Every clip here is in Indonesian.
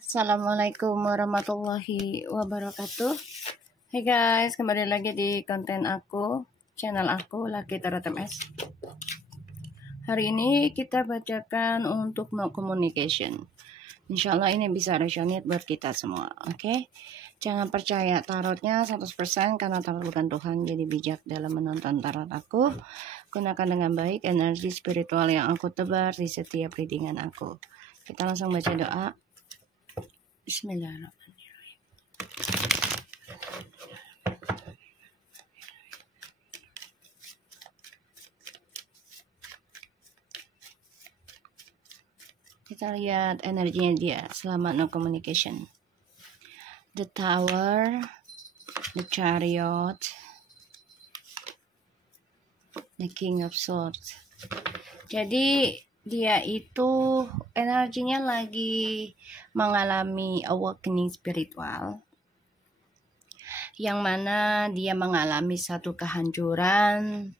Assalamualaikum warahmatullahi wabarakatuh. Hey guys, kembali lagi di konten aku, channel aku Lucky Tarot MS. Hari ini kita bacakan untuk no communication. Insya Allah ini bisa resonate buat kita semua, oke? Jangan percaya tarotnya 100% karena tarot bukan Tuhan, jadi bijak dalam menonton tarot aku. Gunakan dengan baik energi spiritual yang aku tebar di setiap readingan aku. Kita langsung baca doa. Bismillahirrahmanirrahim. Kita lihat energinya dia selama no communication. The Tower, the Chariot, the King of Swords. Jadi dia itu energinya lagi mengalami awakening spiritual, yang mana dia mengalami satu kehancuran,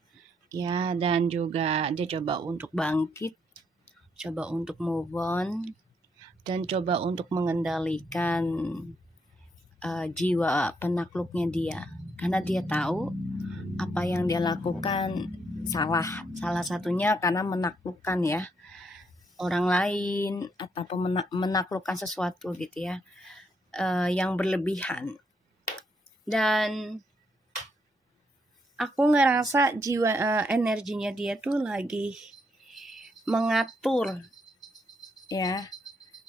ya, dan juga dia coba untuk bangkit, coba untuk move on, dan coba untuk mengendalikan jiwa penakluknya dia, karena dia tahu apa yang dia lakukan salah satunya karena menaklukkan ya orang lain ataupun menaklukkan sesuatu gitu ya, yang berlebihan. Dan aku ngerasa jiwa energinya dia tuh lagi mengatur ya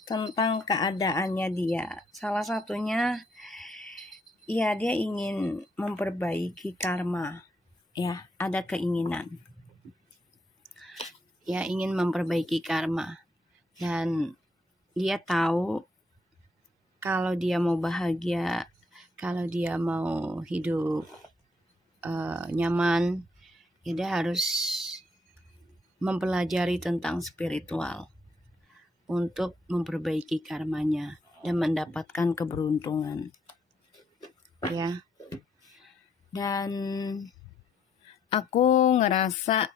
tentang keadaannya dia. Salah satunya ya dia ingin memperbaiki karma ya, ada keinginan ya, ingin memperbaiki karma, dan dia tahu kalau dia mau bahagia, kalau dia mau hidup nyaman, ya dia harus mempelajari tentang spiritual untuk memperbaiki karmanya dan mendapatkan keberuntungan ya. Dan aku ngerasa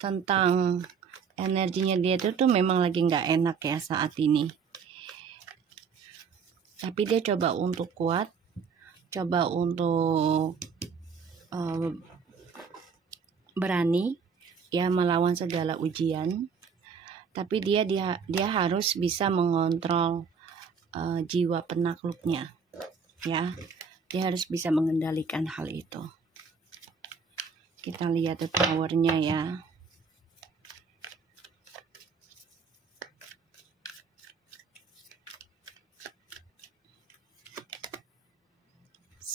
tentang energinya dia tuh memang lagi nggak enak ya saat ini. Tapi dia coba untuk kuat, coba untuk berani ya melawan segala ujian. Tapi dia harus bisa mengontrol jiwa penakluknya ya. Dia harus bisa mengendalikan hal itu. Kita lihat the powernya ya.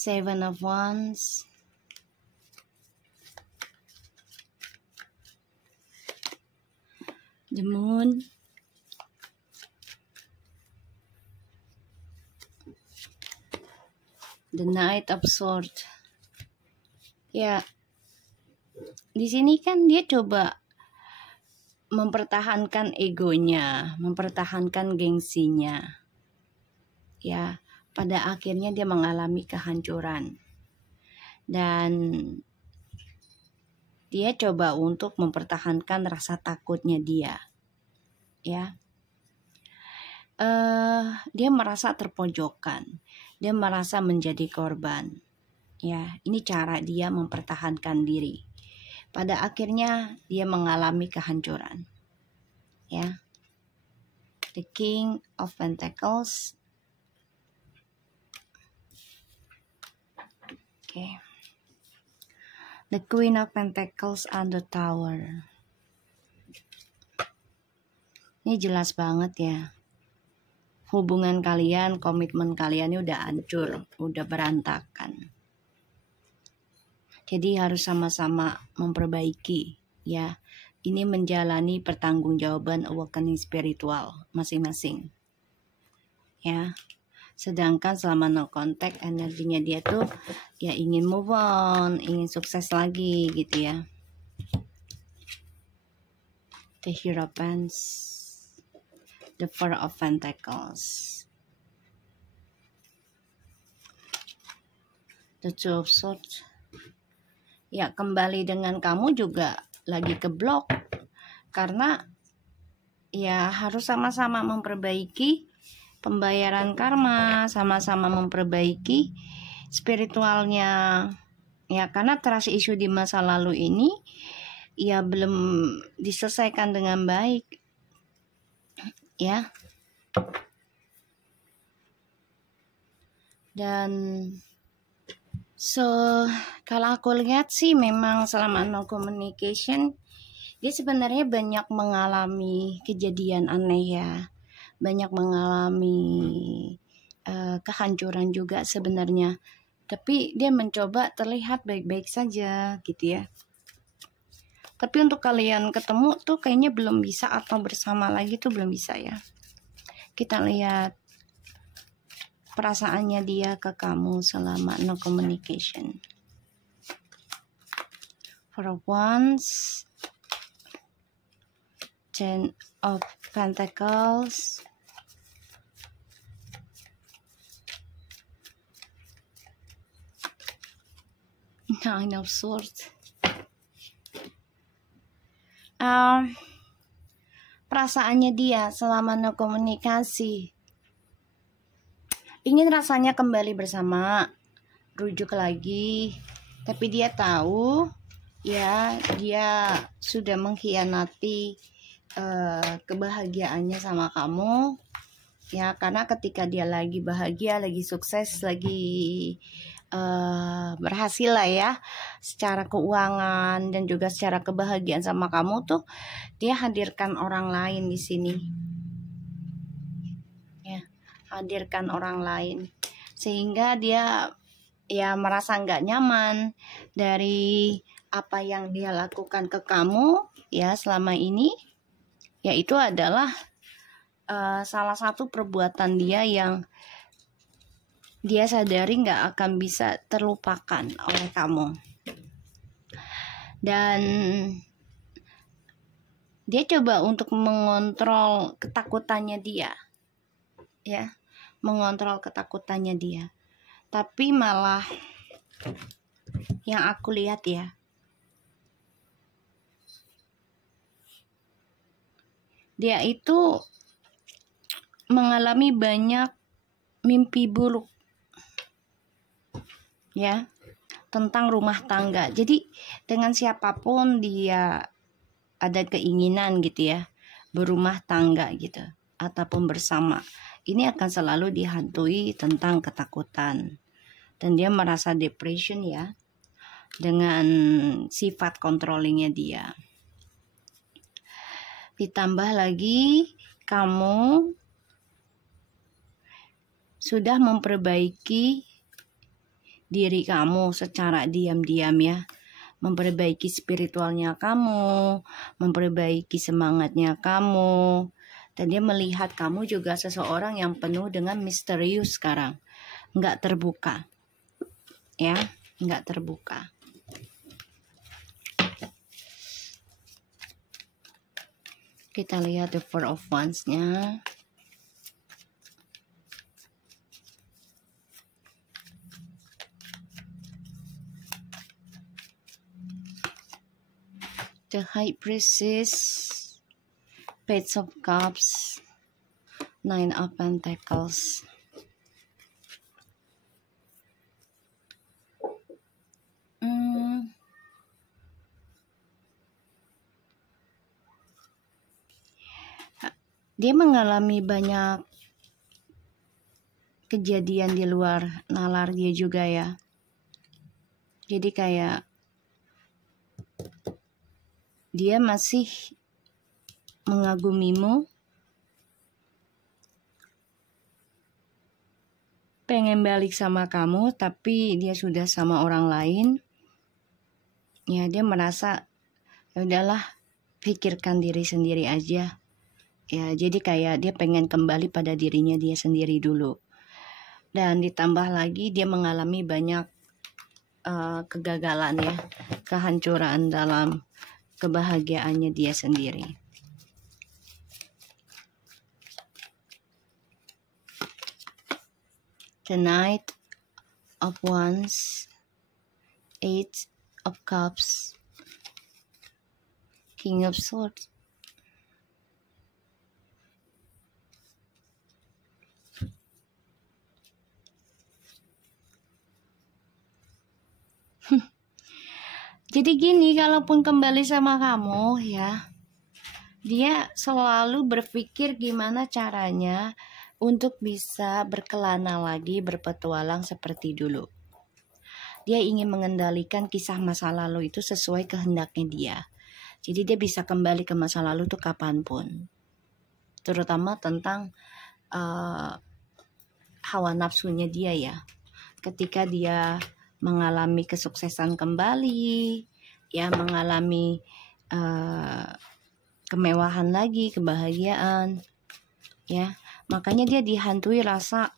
Seven of Wands, the Moon, the Knight of Swords. Ya, di sini kan dia coba mempertahankan egonya, mempertahankan gengsinya. Ya, pada akhirnya dia mengalami kehancuran. Dan dia coba untuk mempertahankan rasa takutnya dia. Ya. Dia merasa terpojokkan. Dia merasa menjadi korban. Ya, ini cara dia mempertahankan diri. Pada akhirnya dia mengalami kehancuran. Ya. The King of Pentacles. Okay. The Queen of Pentacles and the Tower. Ini jelas banget ya. Hubungan kalian, komitmen kalian ini udah hancur, udah berantakan. Jadi harus sama-sama memperbaiki ya. Ini menjalani pertanggungjawaban awakening spiritual masing-masing. Ya. Sedangkan selama no contact, energinya dia tuh ya ingin move on, ingin sukses lagi gitu ya. The Hierophant, the Four of Pentacles, the Two of Swords. Ya, kembali dengan kamu juga lagi keblok karena ya harus sama-sama memperbaiki pembayaran karma, sama-sama memperbaiki spiritualnya. Ya, karena trust issue di masa lalu ini ya belum diselesaikan dengan baik. Ya. Dan kalau aku lihat sih memang selama no communication dia sebenarnya banyak mengalami kejadian aneh ya, banyak mengalami kehancuran juga sebenarnya, tapi dia mencoba terlihat baik-baik saja gitu ya. Tapi untuk kalian ketemu tuh kayaknya belum bisa, atau bersama lagi tuh belum bisa ya. Kita lihat perasaannya dia ke kamu selama no communication. For once, Ten of Pentacles, Nine of Swords. Perasaannya dia selama no komunikasi, ingin rasanya kembali bersama, rujuk lagi, tapi dia tahu ya dia sudah mengkhianati kebahagiaannya sama kamu ya, karena ketika dia lagi bahagia, lagi sukses, lagi berhasil lah ya secara keuangan dan juga secara kebahagiaan sama kamu tuh, dia hadirkan orang lain di sini ya, hadirkan orang lain sehingga dia ya merasa nggak nyaman dari apa yang dia lakukan ke kamu ya selama ini. Ya itu adalah salah satu perbuatan dia yang dia sadari nggak akan bisa terlupakan oleh kamu. Dan dia coba untuk mengontrol ketakutannya dia, ya, mengontrol ketakutannya dia. Tapi malah yang aku lihat ya, dia itu mengalami banyak mimpi buruk ya tentang rumah tangga. Jadi dengan siapapun dia ada keinginan gitu ya, berumah tangga gitu ataupun bersama, ini akan selalu dihantui tentang ketakutan. Dan dia merasa depression ya, dengan sifat controllingnya dia. Ditambah lagi kamu sudah memperbaiki diri kamu secara diam-diam ya, memperbaiki spiritualnya kamu, memperbaiki semangatnya kamu, dan dia melihat kamu juga seseorang yang penuh dengan misterius sekarang, nggak terbuka ya, nggak terbuka. Kita lihat the Four of Wands-nya. The High Priestess, Page of Cups, Nine of Pentacles. Dia mengalami banyak kejadian di luar nalar dia juga ya. Jadi kayak dia masih mengagumimu, pengen balik sama kamu, tapi dia sudah sama orang lain. Ya dia merasa ya udahlah, pikirkan diri sendiri aja. Ya jadi kayak dia pengen kembali pada dirinya dia sendiri dulu. Dan ditambah lagi dia mengalami banyak kegagalan ya, kehancuran dalam kebahagiaannya dia sendiri. The Knight of Wands, Eight of Cups, King of Swords. Jadi gini, kalaupun kembali sama kamu ya, dia selalu berpikir gimana caranya untuk bisa berkelana lagi, berpetualang seperti dulu. Dia ingin mengendalikan kisah masa lalu itu sesuai kehendaknya dia. Jadi dia bisa kembali ke masa lalu tuh kapanpun. Terutama tentang hawa nafsunya dia ya. Ketika dia mengalami kesuksesan kembali, ya mengalami kemewahan lagi, kebahagiaan, ya. Makanya dia dihantui rasa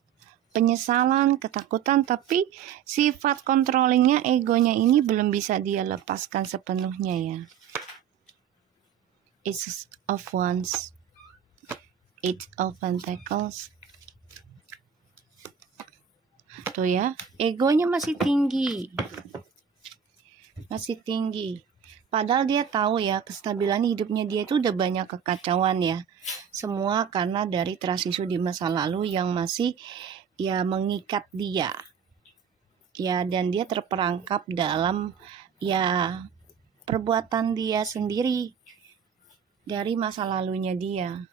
penyesalan, ketakutan, tapi sifat controllingnya, egonya ini belum bisa dia lepaskan sepenuhnya ya. Ace of Wands, Eight of Pentacles. Tuh ya, egonya masih tinggi. Masih tinggi. Padahal dia tahu ya, kestabilan hidupnya dia itu udah banyak kekacauan ya. Semua karena dari trust issue di masa lalu yang masih ya mengikat dia. Ya, dan dia terperangkap dalam ya perbuatan dia sendiri dari masa lalunya dia.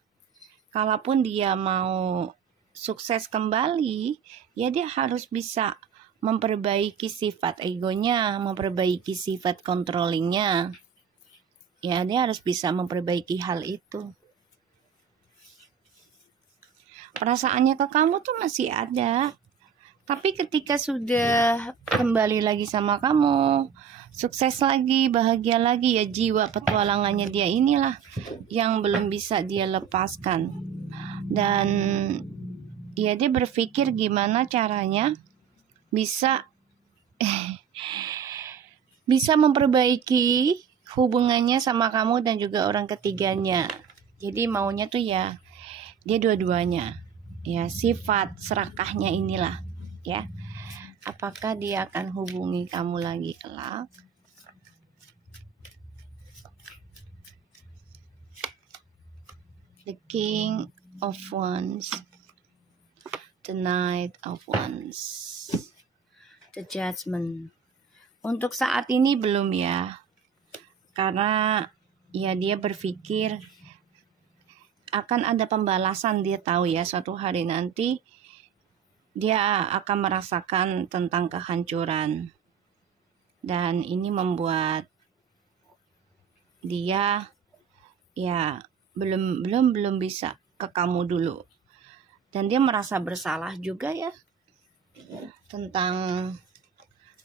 Kalaupun dia mau sukses kembali, ya dia harus bisa memperbaiki sifat egonya, memperbaiki sifat controllingnya. Ya, dia harus bisa memperbaiki hal itu. Perasaannya ke kamu tuh masih ada. Tapi ketika sudah kembali lagi sama kamu, sukses lagi, bahagia lagi, ya jiwa petualangannya dia inilah yang belum bisa dia lepaskan. Dan ya dia berpikir gimana caranya bisa memperbaiki hubungannya sama kamu dan juga orang ketiganya. Jadi maunya tuh ya dia dua-duanya. Ya, sifat serakahnya inilah ya. Apakah dia akan hubungi kamu lagi kelak? The King of Wands, the Knight of Wands, the Judgment. Untuk saat ini belum ya, karena ya dia berpikir akan ada pembalasan. Dia tahu ya suatu hari nanti dia akan merasakan tentang kehancuran, dan ini membuat dia ya belum bisa ke kamu dulu. Dan dia merasa bersalah juga ya tentang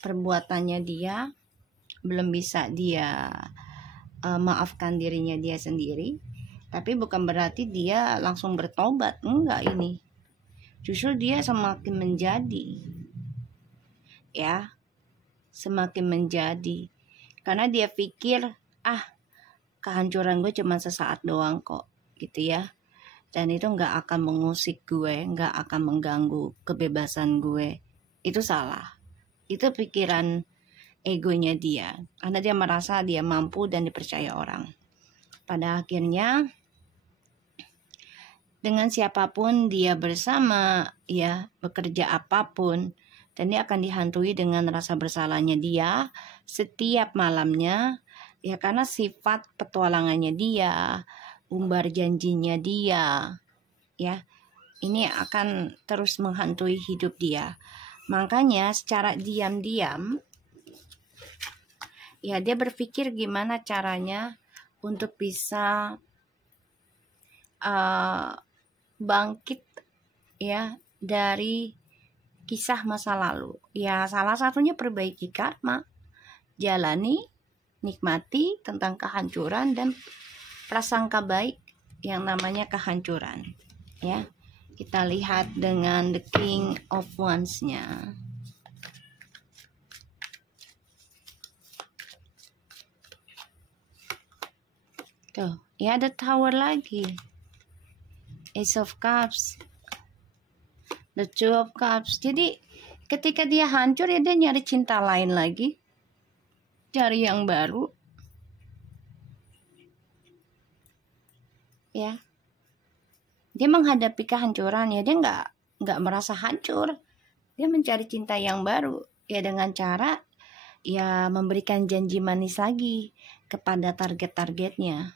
perbuatannya dia, belum bisa dia maafkan dirinya dia sendiri. Tapi bukan berarti dia langsung bertobat, enggak ini. Justru dia semakin menjadi ya, semakin menjadi, karena dia pikir kehancuran gue cuma sesaat doang kok gitu ya, dan itu nggak akan mengusik gue, nggak akan mengganggu kebebasan gue. Itu salah, itu pikiran egonya dia, karena dia merasa dia mampu dan dipercaya orang. Pada akhirnya dengan siapapun dia bersama ya, bekerja apapun, dan dia akan dihantui dengan rasa bersalahnya dia setiap malamnya ya, karena sifat petualangannya dia, umbar janjinya dia ya, ini akan terus menghantui hidup dia. Makanya secara diam-diam ya dia berpikir gimana caranya untuk bisa bangkit ya dari kisah masa lalu. Ya salah satunya perbaiki karma, jalani, nikmati tentang kehancuran dan prasangka baik yang namanya kehancuran ya. Kita lihat dengan the King of Wands-nya. Tuh, ya ada Tower lagi. Ace of Cups, the Two of Cups. Jadi ketika dia hancur ya dia nyari cinta lain lagi, cari yang baru ya. Dia menghadapi kehancuran ya, dia nggak merasa hancur, dia mencari cinta yang baru ya, dengan cara ya memberikan janji manis lagi kepada target-targetnya.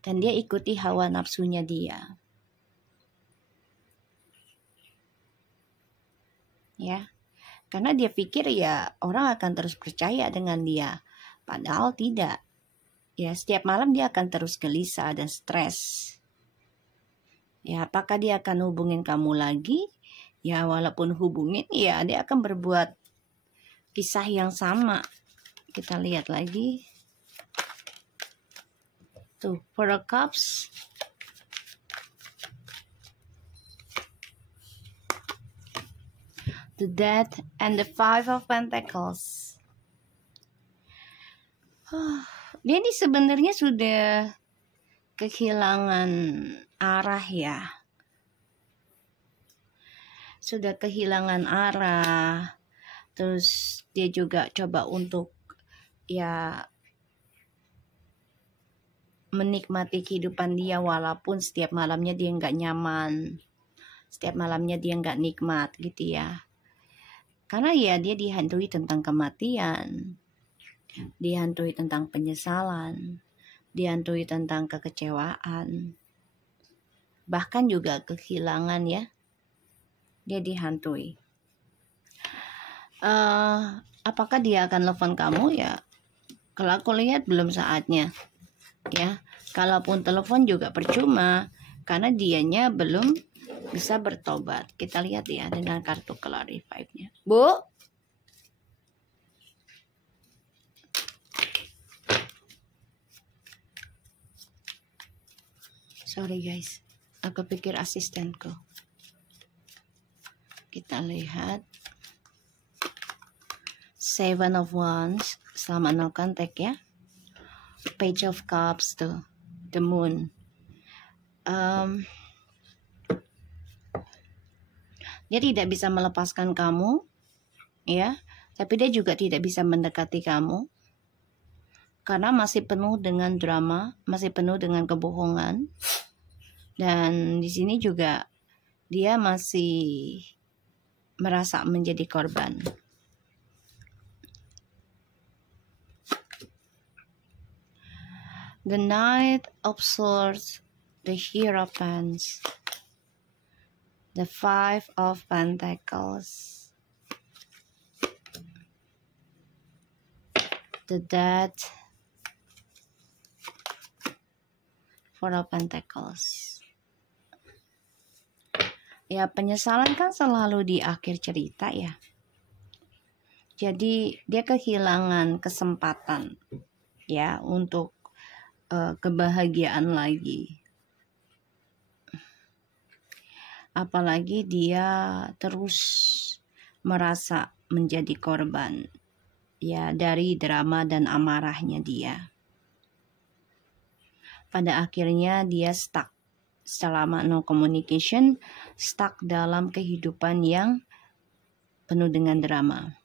Dan dia ikuti hawa nafsunya dia. Ya. Karena dia pikir ya orang akan terus percaya dengan dia. Padahal tidak. Ya, setiap malam dia akan terus gelisah dan stres. Ya, apakah dia akan hubungin kamu lagi? Ya, walaupun hubungin, ya dia akan berbuat kisah yang sama. Kita lihat lagi. Tuh, Four of Cups. The Death and the Five of Pentacles. Dia ini sebenarnya sudah kehilangan arah ya. Sudah kehilangan arah. Terus dia juga coba untuk ya menikmati kehidupan dia walaupun setiap malamnya dia nggak nyaman. Setiap malamnya dia nggak nikmat gitu ya. Karena ya dia dihantui tentang kematian, dihantui tentang penyesalan, dihantui tentang kekecewaan, bahkan juga kehilangan ya, dia dihantui. Apakah dia akan telepon kamu ya? Kalau aku lihat belum saatnya ya. Kalaupun telepon juga percuma karena dianya belum bisa bertobat. Kita lihat ya dengan kartu Clarify-nya. Bu? Sorry guys. Aku pikir asistenku. Kita lihat. Seven of Wands. Selamat no contact ya. Page of Cups tuh. The Moon. Dia tidak bisa melepaskan kamu, ya, tapi dia juga tidak bisa mendekati kamu karena masih penuh dengan drama, masih penuh dengan kebohongan, dan di sini juga dia masih merasa menjadi korban. The Knight of Swords, the Hierophant, the Five of Pentacles, the Death, Four of Pentacles. Ya, penyesalan kan selalu di akhir cerita ya. Jadi dia kehilangan kesempatan ya untuk kebahagiaan lagi. Apalagi dia terus merasa menjadi korban ya dari drama dan amarahnya dia. Pada akhirnya dia stuck selama no communication, stuck dalam kehidupan yang penuh dengan drama.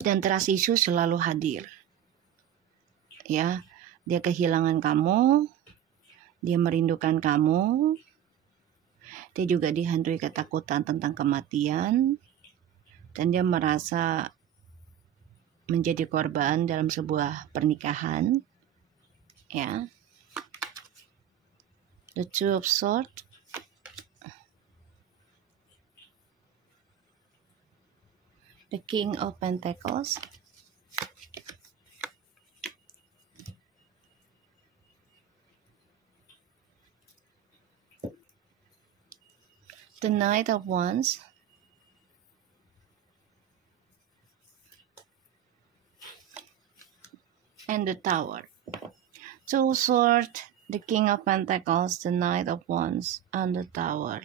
Dan trust issue selalu hadir. Ya, dia kehilangan kamu, dia merindukan kamu, dia juga dihantui ketakutan tentang kematian, dan dia merasa menjadi korban dalam sebuah pernikahan. Ya. The Two of Swords. The King of Pentacles. The Knight of Wands. And the Tower. Two of Swords, the King of Pentacles, the Knight of Wands, and the Tower.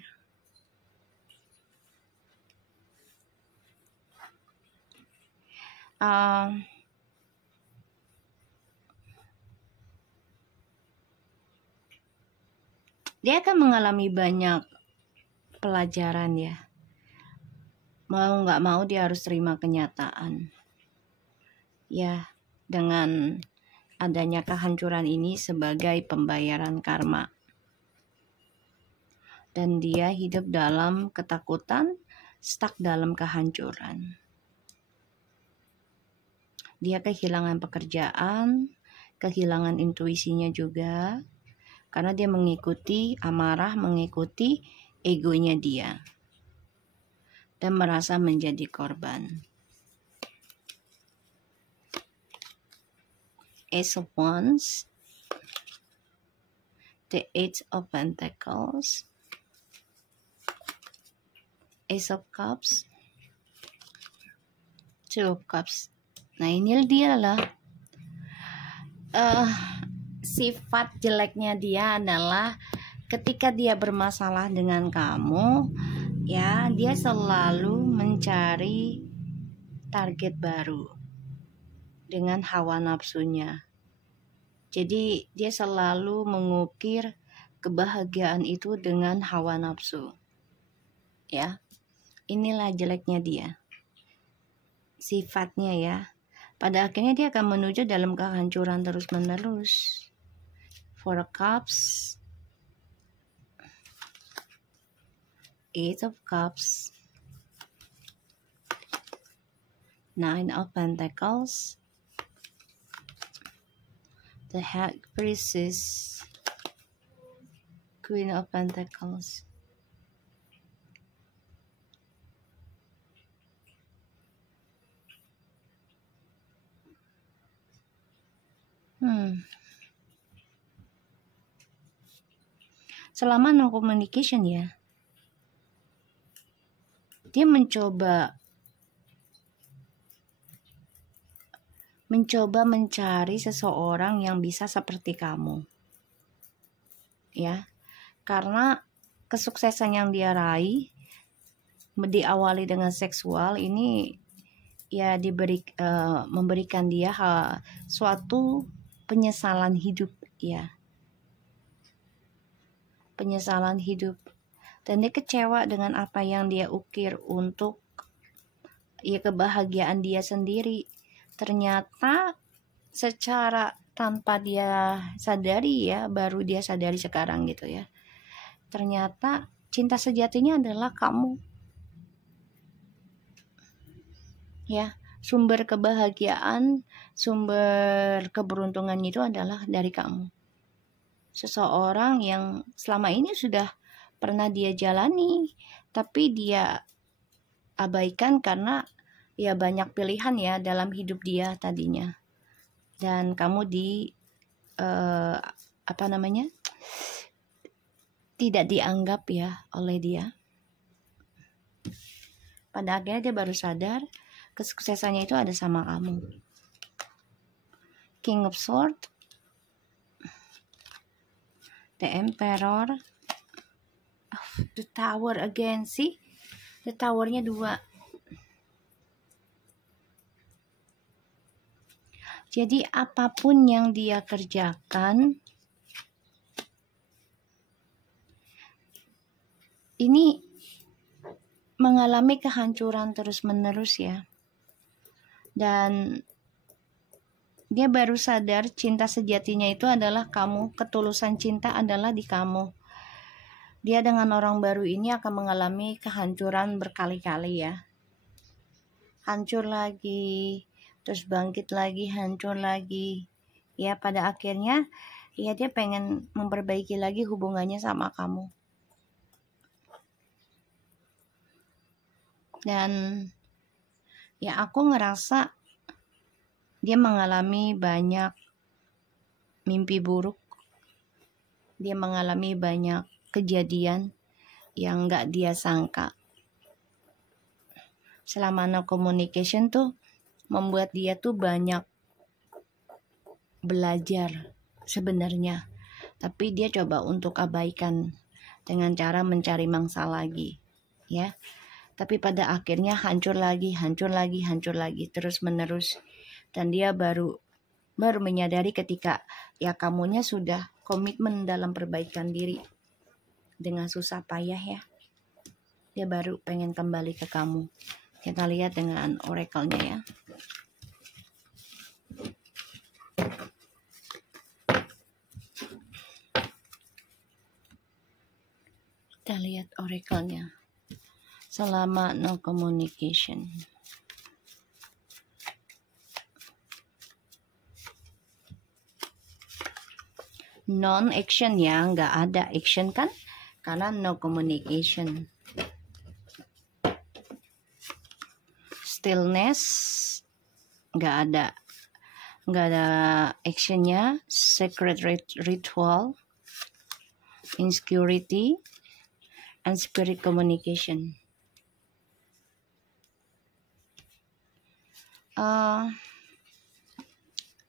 Dia akan mengalami banyak pelajaran ya. Mau nggak mau dia harus terima kenyataan. Ya, dengan adanya kehancuran ini sebagai pembayaran karma. Dan dia hidup dalam ketakutan, stuck dalam kehancuran. Dia kehilangan pekerjaan, kehilangan intuisinya juga, karena dia mengikuti amarah, mengikuti egonya dia, dan merasa menjadi korban. Ace of Wands, the Eight of Pentacles, Ace of Cups, Two of Cups. Nah, ini dia lah sifat jeleknya dia adalah ketika dia bermasalah dengan kamu, ya, dia selalu mencari target baru dengan hawa nafsunya. Jadi dia selalu mengukir kebahagiaan itu dengan hawa nafsu. Ya. Inilah jeleknya dia. Sifatnya ya. Pada akhirnya dia akan menuju dalam kehancuran terus-menerus. Four of Cups, Eight of Cups, Nine of Pentacles, the High Priestess, Queen of Pentacles. Selama no communication ya, dia mencoba mencari seseorang yang bisa seperti kamu. Ya. Karena kesuksesan yang dia raih diawali dengan seksual ini ya memberikan dia suatu penyesalan hidup ya. Penyesalan hidup, dan dia kecewa dengan apa yang dia ukir untuk ya kebahagiaan dia sendiri. Ternyata secara tanpa dia sadari ya, baru dia sadari sekarang gitu ya, ternyata cinta sejatinya adalah kamu ya. Sumber kebahagiaan, sumber keberuntungan itu adalah dari kamu. Seseorang yang selama ini sudah pernah dia jalani, tapi dia abaikan karena ya banyak pilihan ya dalam hidup dia tadinya. Dan kamu tidak dianggap ya oleh dia. Pada akhirnya dia baru sadar kesuksesannya itu ada sama kamu. King of Swords, the Emperor, the Tower again, sih, the Towernya 2. Jadi apapun yang dia kerjakan, ini mengalami kehancuran terus-menerus ya. Dan dia baru sadar cinta sejatinya itu adalah kamu. Ketulusan cinta adalah di kamu. Dia dengan orang baru ini akan mengalami kehancuran berkali-kali ya. Hancur lagi, terus bangkit lagi, hancur lagi. Ya, pada akhirnya ya dia pengen memperbaiki lagi hubungannya sama kamu. Dan ya aku ngerasa dia mengalami banyak mimpi buruk. Dia mengalami banyak kejadian yang gak dia sangka. Selama no communication tuh membuat dia tuh banyak belajar sebenarnya. Tapi dia coba untuk abaikan dengan cara mencari mangsa lagi. Ya. Tapi pada akhirnya hancur lagi, terus menerus. Dan dia baru menyadari ketika ya kamunya sudah komitmen dalam perbaikan diri dengan susah payah ya. Dia baru pengen kembali ke kamu. Kita lihat dengan oracle-nya ya. Kita lihat oracle-nya. Selama no communication. non action ya, nggak ada action kan, karena no communication. Stillness, nggak ada actionnya. Secret ritual, insecurity, and spirit communication.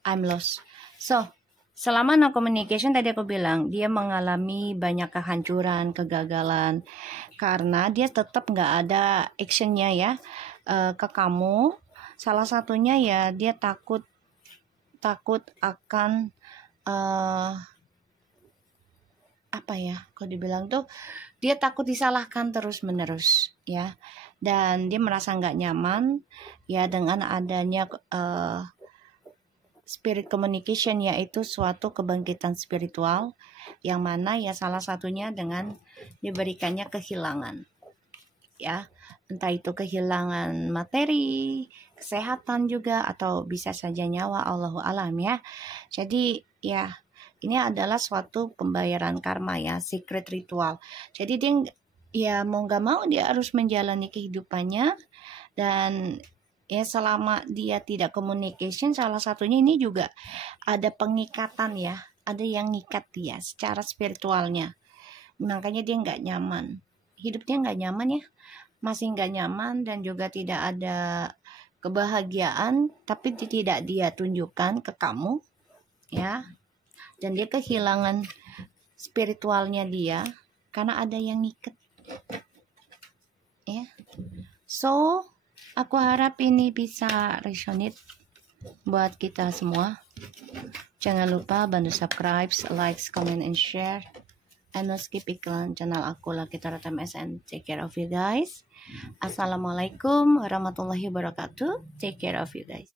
I'm lost. So, selama no communication tadi aku bilang dia mengalami banyak kehancuran, kegagalan karena dia tetap nggak ada actionnya ya ke kamu. Salah satunya ya dia takut akan apa ya? Kalau dibilang tuh dia takut disalahkan terus menerus ya, dan dia merasa nggak nyaman ya dengan adanya spirit communication, yaitu suatu kebangkitan spiritual yang mana ya salah satunya dengan diberikannya kehilangan ya, entah itu kehilangan materi, kesehatan juga, atau bisa saja nyawa, Allahu alam ya. Jadi ya ini adalah suatu pembayaran karma ya, secret ritual. Jadi dia ya mau gak mau dia harus menjalani kehidupannya, dan ya selama dia tidak communication, salah satunya ini juga ada pengikatan ya, ada yang ngikat dia secara spiritualnya, makanya dia nggak nyaman, hidupnya nggak nyaman ya, masih nggak nyaman, dan juga tidak ada kebahagiaan, tapi tidak dia tunjukkan ke kamu ya, dan dia kehilangan spiritualnya dia karena ada yang ngikat ya. So aku harap ini bisa resonate buat kita semua. Jangan lupa bantu subscribe, like, comment, and share. And no skip iklan channel aku Lucky Tarot MS, and take care of you guys. Assalamualaikum warahmatullahi wabarakatuh. Take care of you guys.